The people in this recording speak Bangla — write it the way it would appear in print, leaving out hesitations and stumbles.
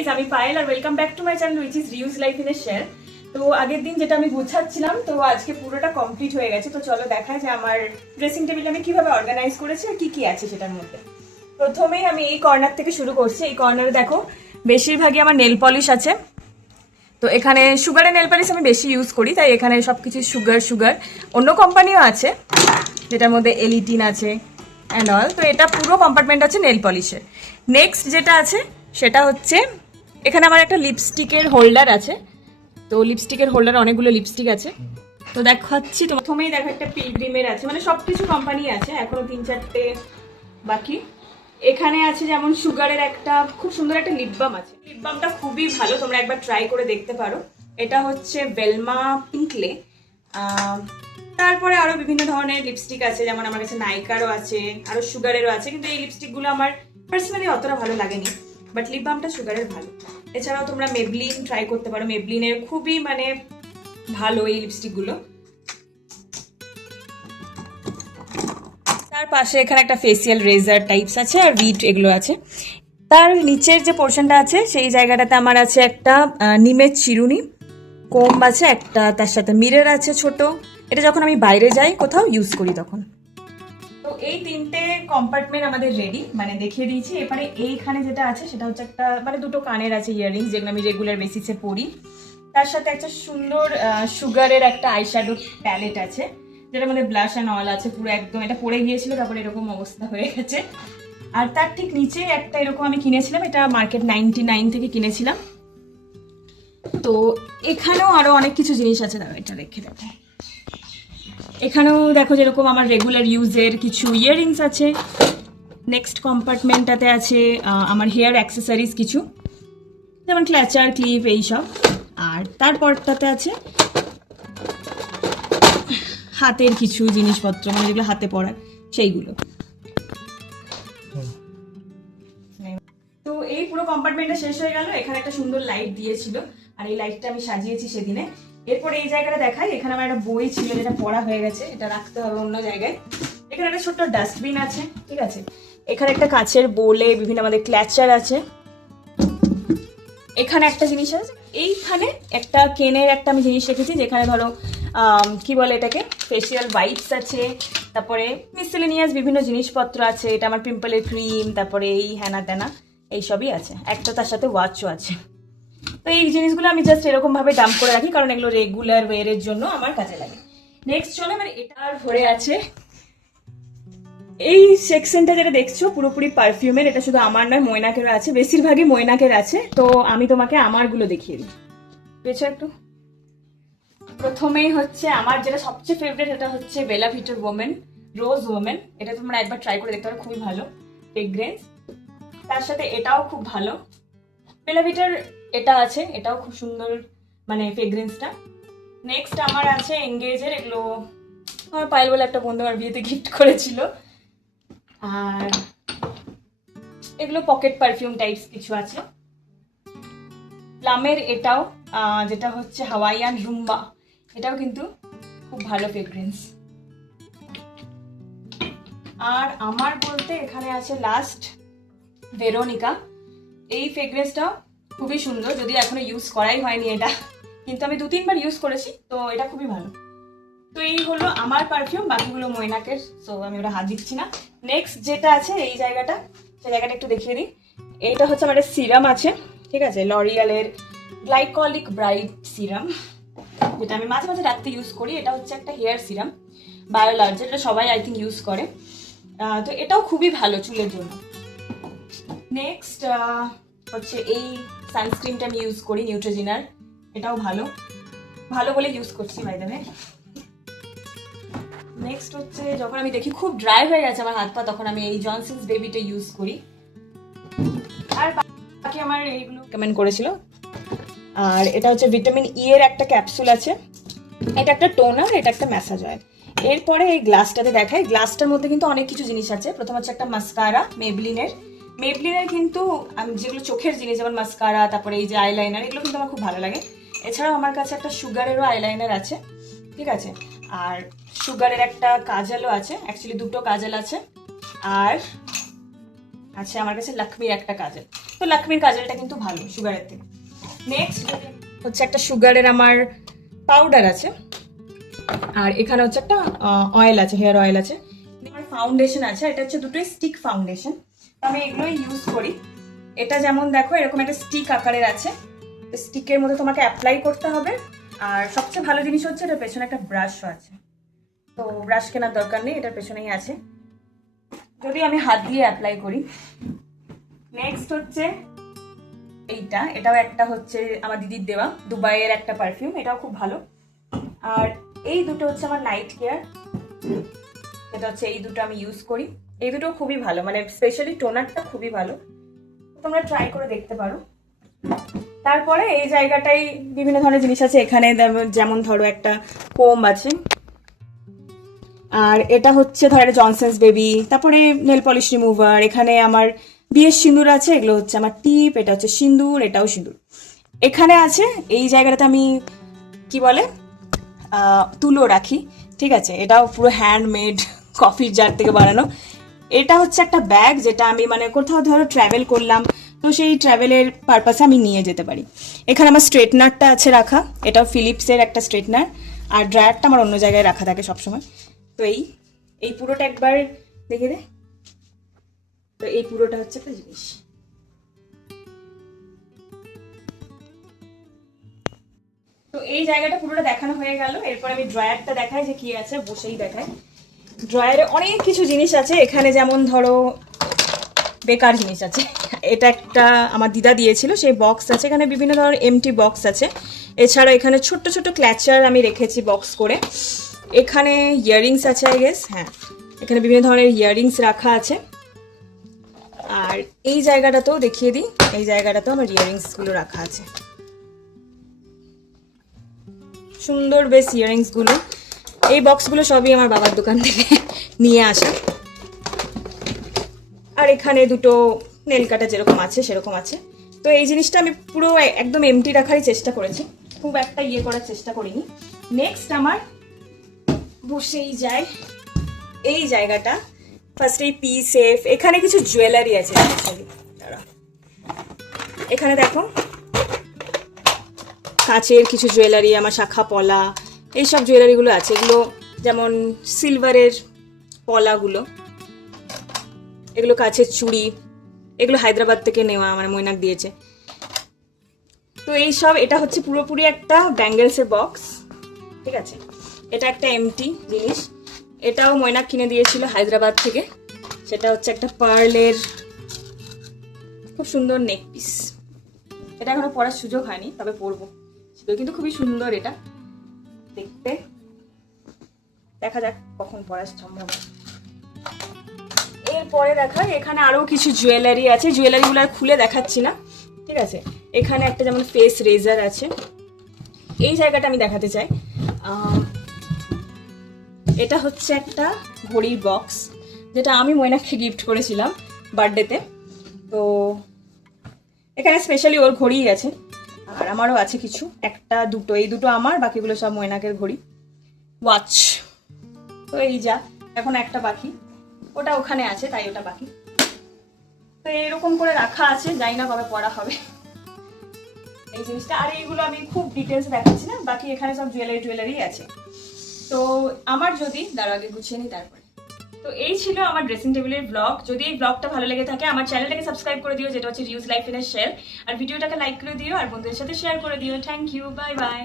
গাইজ, আমি পায়েল আর welcome back to my channel which is reuse life in a share. তো আগের দিন যেটা আমি গুছাচ্ছিলাম, তো আজকে পুরোটা কমপ্লিট হয়ে গেছে। তো চলো দেখা যে আমার ড্রেসিং টেবিল আমি কিভাবে অর্গানাইজ করেছি আর কি কি আছে সেটার মধ্যে। প্রথমেই আমি এই কর্নার থেকে শুরু করছি। এই কর্নারে দেখো বেশিরভাগই আমার নেল পলিশ আছে। তো এখানে সুগারের নেল পলিশ আমি বেশি ইউজ করি, তাই এখানে সব কিছু সুগার। অন্য কোম্পানিও আছে যেটার মধ্যে এলিটিন আছে অ্যান্ড অল। তো এটা পুরো কম্পার্টমেন্ট আছে নেল পলিশের। নেক্সট যেটা আছে সেটা হচ্ছে এখানে আমার একটা লিপস্টিকের হোল্ডার আছে। তো লিপস্টিকের হোল্ডারে অনেকগুলো লিপস্টিক আছে। তো দেখাচ্ছি, তো প্রথমেই দেখো একটা পিলগ্রিমের আছে, মানে সব কিছু কোম্পানি আছে, এখনো 3-4টে বাকি। এখানে আছে যেমন সুগারের একটা খুব সুন্দর একটা লিপ বাম আছে। লিপ বামটা খুবই ভালো, তোমরা একবার ট্রাই করে দেখতে পারো। এটা হচ্ছে বেলমা পিঙ্কলে। তারপরে আরো বিভিন্ন ধরনের লিপস্টিক আছে, যেমন আমার কাছে নাইকারও আছে, আরো সুগারেরও আছে, কিন্তু এই লিপস্টিকগুলো আমার পার্সোনালি অতটা ভালো লাগেনি, বাট লিপ বামটা সুগারের ভালো। এছাড়াও তোমরা মেবলিন ট্রাই করতে পারো, মেবলিনের খুবই মানে ভালো এই লিপস্টিকগুলো। তার পাশে এখানে একটা ফেসিয়াল রেজার টাইপস আছে আর রিট এগুলো আছে। তার নিচের যে পোর্শনটা আছে সেই জায়গাটাতে আমার আছে একটা নিমের চিরুনি, কোম্ব আছে একটা, তার সাথে মিরর আছে ছোট। এটা যখন আমি বাইরে যাই কোথাও ইউজ করি তখন। তো এই 3টে কম্পার্টমেন্ট আমাদের রেডি, মানে দেখিয়ে দিয়েছি। এবারে এইখানে যেটা আছে সেটা হচ্ছে একটা মানে 2টো কানের আছে ইয়াররিংস, যেগুলো আমি রেগুলার বেসিসে পরি। তার সাথে একটা সুন্দর সুগারের একটা আইশ্যাডো প্যালেট আছে, যেটার মধ্যে ব্লাশ অ্যান্ড অল আছে পুরো একদম। এটা পরে গিয়েছিল, তারপরে এরকম অবস্থা হয়ে গেছে। আর তার ঠিক নিচে একটা এরকম আমি কিনেছিলাম, এটা মার্কেট 99 থেকে কিনেছিলাম। তো এখানেও আরো অনেক কিছু জিনিস আছে, দাঁড়াও এটা রেখে দেবো। এখানেও দেখো যেরকম আমার রেগুলার ইউজের কিছু ইয়াররিংস আছে। নেক্সট কম্পার্টমেন্টটাতে আছে আমার হেয়ার অ্যাক্সেসরিজ কিছু, যেমন ক্ল্যাচার, ক্লিপ এইসব। আর তারপরটাতে আছে হাতের কিছু জিনিসপত্র, মানে যেগুলো হাতে পরার সেইগুলো। তো এই পুরো কম্পার্টমেন্টটা শেষ হয়ে গেল। এখানে একটা সুন্দর লাইট দিয়েছিল, আর এই লাইটটা আমি সাজিয়েছি সেদিনে। এরপরে এই জায়গাটা দেখাই, এখানে আমার একটা বই ছিল যেটা পড়া হয়ে গেছে, এটা রাখতে হবে অন্য জায়গায়। এখানে একটা ছোট্ট ডাস্টবিন আছে, ঠিক আছে। এখানে একটা কাচের বোলে বিভিন্ন আমাদের ক্ল্যাচার আছে। এখানে একটা জিনিস আছে, এইখানে একটা কেনের একটা আমি জিনিস রেখেছি, যেখানে ধরো কি বলে এটাকে, ফেসিয়াল ওয়াইপস আছে, তারপরে মিসেলেনিয়াস বিভিন্ন জিনিসপত্র আছে। এটা আমার পিম্পলের ক্রিম, তারপরে এই হ্যানা ত্যানা এইসবই আছে। একটা তার সাথে ওয়াচও আছে। তো এই জিনিসগুলো আমি জাস্ট এরকম ভাবে ডাম্প করে রাখি, কারণ এগুলো রেগুলার ওয়ারের জন্য আমার কাজে লাগে। নেক্সট চলো, মানে এটা আর ভরে আছে এই সেকশনটা যেটা দেখছো পুরোপুরি পারফিউমের। এটা শুধু আমার নয়, ময়নাকেরও আছে, বেশিরভাগই ময়নাকের আছে। তো আমি তোমাকে আমারগুলো দেখিয়ে দিই, পেয়েছো একটু। প্রথমেই হচ্ছে আমার যেটা সবচেয়ে ফেভারিট, এটা হচ্ছে বেলা ভিটার ওমেন রোজ ওমেন। এটা তোমরা একবার ট্রাই করে দেখতে পারো, খুবই ভালো ফ্রেগ্রেন্স। তার সাথে এটাও খুব ভালো, বেলা ভিটার এটা আছে, এটাও খুব সুন্দর মানে ফ্রেগ্রেন্সটা। নেক্সট আমার আছে এঙ্গেজের, এগুলো আমার পায়েল বলে একটা বন্ধু আমার বিয়েতে গিফট করেছিল। আর এগুলো পকেট পারফিউম টাইপস কিছু আছে। প্লামের এটাও যেটা হচ্ছে হাওয়াইয়ান রুম্বা, এটাও কিন্তু খুব ভালো ফ্রেগ্রেন্স। আর আমার বলতে এখানে আছে লাস্ট ভেরোনিকা। এই ফ্রেগ্রেন্সটাও খুবই সুন্দর, যদি এখনো ইউজ করাই হয়নি এটা, কিন্তু আমি 2-3বার ইউজ করেছি, তো এটা খুবই ভালো। তো এই হলো আমার পারফিউম, বাকিগুলো ময়নাকের, সো আমি ওটা হাত দিচ্ছি না। নেক্সট যেটা আছে এই জায়গাটা, সেই জায়গাটা একটু দেখিয়ে দিই। এইটা হচ্ছে আমার একটা সিরাম আছে, ঠিক আছে, লরিয়ালের গ্লাইকলিক ব্রাইট সিরাম, যেটা আমি মাঝে মাঝে রাত্রে ইউজ করি। এটা হচ্ছে একটা হেয়ার সিরাম বায়োলার্জ, যেটা সবাই আই থিঙ্ক ইউজ করে। তো এটাও খুবই ভালো চুলের জন্য। নেক্সট হচ্ছে এই সানস্ক্রিনটা আমি ইউজ করি, নিউট্রিজিনার, এটাও ভালো ভালো বলে ইউজ করছি বাই দ্য ওয়ে। নেক্সট হচ্ছে যখন আমি দেখি খুব ড্রাই হয়ে গেছে আমার হাত পা, তখন আমি এই জনসন্স বেবিটা ইউজ করি। আর বাকি আমার এইগুলো কমেন্ট করেছিল। আর এটা হচ্ছে ভিটামিন ই এর একটা ক্যাপসুল আছে, এটা একটা টোনার, এটা একটা ম্যাসাজ অয়েল। এরপরে এই গ্লাসটাতে দেখাই, গ্লাসটার মধ্যে কিন্তু অনেক কিছু জিনিস আছে। প্রথম হচ্ছে একটা মাস্কারা মেবলিনের কিন্তু যেগুলো চোখের জিনিস, যেমন মাস্কারা, তারপরে এই যে আইলাইনার, এগুলো কিন্তু আমার খুব ভালো লাগে। এছাড়াও আমার কাছে একটা সুগারেরও আইলাইনার আছে, ঠিক আছে। আর সুগারের একটা কাজলও আছে, অ্যাকচুয়ালি 2টো কাজল আছে। আর আছে আমার কাছে লক্ষ্মীর একটা কাজল। তো লাকমির কাজলটা কিন্তু ভালো সুগারের থেকে। নেক্সট হচ্ছে একটা সুগারের আমার পাউডার আছে, আর এখানে হচ্ছে একটা অয়েল আছে, হেয়ার অয়েল আছে। আমার ফাউন্ডেশন আছে, এটা হচ্ছে দুটোই স্টিক ফাউন্ডেশন, আমি এগুলোই ইউজ করি। এটা যেমন দেখো এরকম একটা স্টিক আকারের আছে, স্টিকের মধ্যে তোমাকে অ্যাপ্লাই করতে হবে। আর সবচেয়ে ভালো জিনিস হচ্ছে এটার পেছনে একটা ব্রাশও আছে, তো ব্রাশ কেনার দরকার নেই, এটার পেছনেই আছে, যদি আমি হাত দিয়ে অ্যাপ্লাই করি। নেক্সট হচ্ছে এইটা, এটাও একটা হচ্ছে আমার দিদির দেওয়া দুবাইয়ের একটা পারফিউম, এটাও খুব ভালো। আর এই দুটো হচ্ছে আমার নাইট কেয়ার, এটা হচ্ছে এই দুটো আমি ইউজ করি, এই দুটো খুবই ভালো, মানে স্পেশালি টোনারটা খুবই ভালো, তোমরা ট্রাই করে দেখতে পারো। তারপরে এই জায়গাটাই বিভিন্ন ধরনের জিনিস আছে, এখানে যেমন ধরো একটা কোম আছে, আর এটা হচ্ছে ধরো জনসন্স বেবি, তারপরে নেল পলিশ রিমুভার, এখানে আমার বিয়ের সিঁদুর আছে, এগুলো হচ্ছে আমার টিপ, এটা হচ্ছে সিঁদুর, এটাও সিঁদুর। এখানে আছে এই জায়গাটাতে আমি কি বলে তুলো রাখি, ঠিক আছে, এটাও পুরো হ্যান্ডমেড কফির জার থেকে বানানো। এটা হচ্ছে একটা ব্যাগ, যেটা আমি মানে কোথাও ধরো ট্রাভেল করলাম, তো সেই ট্রাভেলের পারপাসে আমি নিয়ে যেতে পারি। এখানে আমার স্ট্রেটনারটা আছে রাখা, এটাও ফিলিপসের একটা স্ট্রেটনার, আর ড্রায়ারটা আমার অন্য জায়গায় রাখা থাকে সবসময়। তো এই পুরোটা একবার দেখে দে, তো এই পুরোটা হচ্ছে একটা জিনিস। তো এই জায়গাটা পুরোটা দেখানো হয়ে গেল, এরপর আমি ড্রয়ারটা দেখাই যে কি আছে, বসেই দেখাই। ড্রয়ারে অনেক কিছু জিনিস আছে, এখানে যেমন ধরো বেকার জিনিস আছে, এটা একটা আমার দিদা দিয়েছিল সেই বক্স আছে, এখানে বিভিন্ন ধরনের এমটি বক্স আছে। এছাড়া এখানে ছোট্ট ছোট্ট ক্ল্যাচার আমি রেখেছি বক্স করে। এখানে ইয়াররিংস আছে আই গেস, হ্যাঁ এখানে বিভিন্ন ধরনের ইয়াররিংস রাখা আছে। আর এই জায়গাটাতেও দেখিয়ে দিই, এই জায়গাটাতেও আমার ইয়াররিংসগুলো রাখা আছে, সুন্দর বেশ ইয়াররিংসগুলো। এই বক্সগুলো সবই আমার বাবার দোকান থেকে নিয়ে আসা। আর এখানে দুটো নেল কাটা যেরকম আছে সেরকম আছে। তো এই জিনিসটা আমি পুরো একদম এমটি রাখারই চেষ্টা করেছি, খুব একটা ইয়ে করার চেষ্টা করিনি। নেক্সট আমার বসেই যায় এই জায়গাটা, ফার্স্ট এই পি সেফ, এখানে কিছু জুয়েলারি আছে, এখানে দেখো কাঁচের কিছু জুয়েলারি, আমার শাখা পলা, এইসব জুয়েলারিগুলো আছে, এগুলো যেমন সিলভারের পলাগুলো, এগুলো কাঁচের চুড়ি, এগুলো হায়দ্রাবাদ থেকে নেওয়া, আমার মৈনাক দিয়েছে। তো এইসব, এটা হচ্ছে পুরোপুরি একটা ব্যাঙ্গেলসের বক্স, ঠিক আছে, এটা একটা এমটি জিনিস, এটাও মৈনাক কিনে দিয়েছিল হায়দ্রাবাদ থেকে। সেটা হচ্ছে একটা পার্লের খুব সুন্দর নেক পিস, এটা এখনো পরার সুযোগ হয়নি, তবে পরবো, সেটা কিন্তু খুবই সুন্দর এটা দেখতে, দেখা যাক কখন পরা সম্ভব। এরপরে দেখা এখানে আরো কিছু জুয়েলারি আছে, জুয়েলারিগুলো আর খুলে দেখাচ্ছি না, ঠিক আছে। এখানে একটা যেমন ফেস রেজার আছে, এই জায়গাটা আমি দেখাতে চাই। এটা হচ্ছে একটা ঘড়ির বক্স, যেটা আমি মৈনাককে গিফট করেছিলাম বার্থডেতে। তো এখানে স্পেশালি ওর ঘড়িই আছে, আর আমারও আছে কিছু, একটা দুটো, এই দুটো আমার, বাকিগুলো সব মৈনাকের ঘড়ি। ওয়াচ তো এই যা, এখন একটা বাকি, ওটা ওখানে আছে তাই ওটা বাকি। তো এরকম করে রাখা আছে, জানি না কবে পড়া হবে এই জিনিসটা। আর এইগুলো আমি খুব ডিটেলস দেখাচ্ছি না, বাকি এখানে সব জুয়েলারি আছে। তো আমার যদি দাঁড়া আগে গুছিয়ে নিই তারপরে। তো এই ছিল আমার ড্রেসিং টেবিলের ব্লগ। যদি এই ব্লগটা ভালো লেগে থাকে আমার চ্যানেলটাকে সাবস্ক্রাইব করে দিও, যেটা হচ্ছে reuse life in a shell, আর ভিডিওটাকে লাইক করে দিও, আর বন্ধুদের সাথে শেয়ার করে দিও। Thank you, bye by.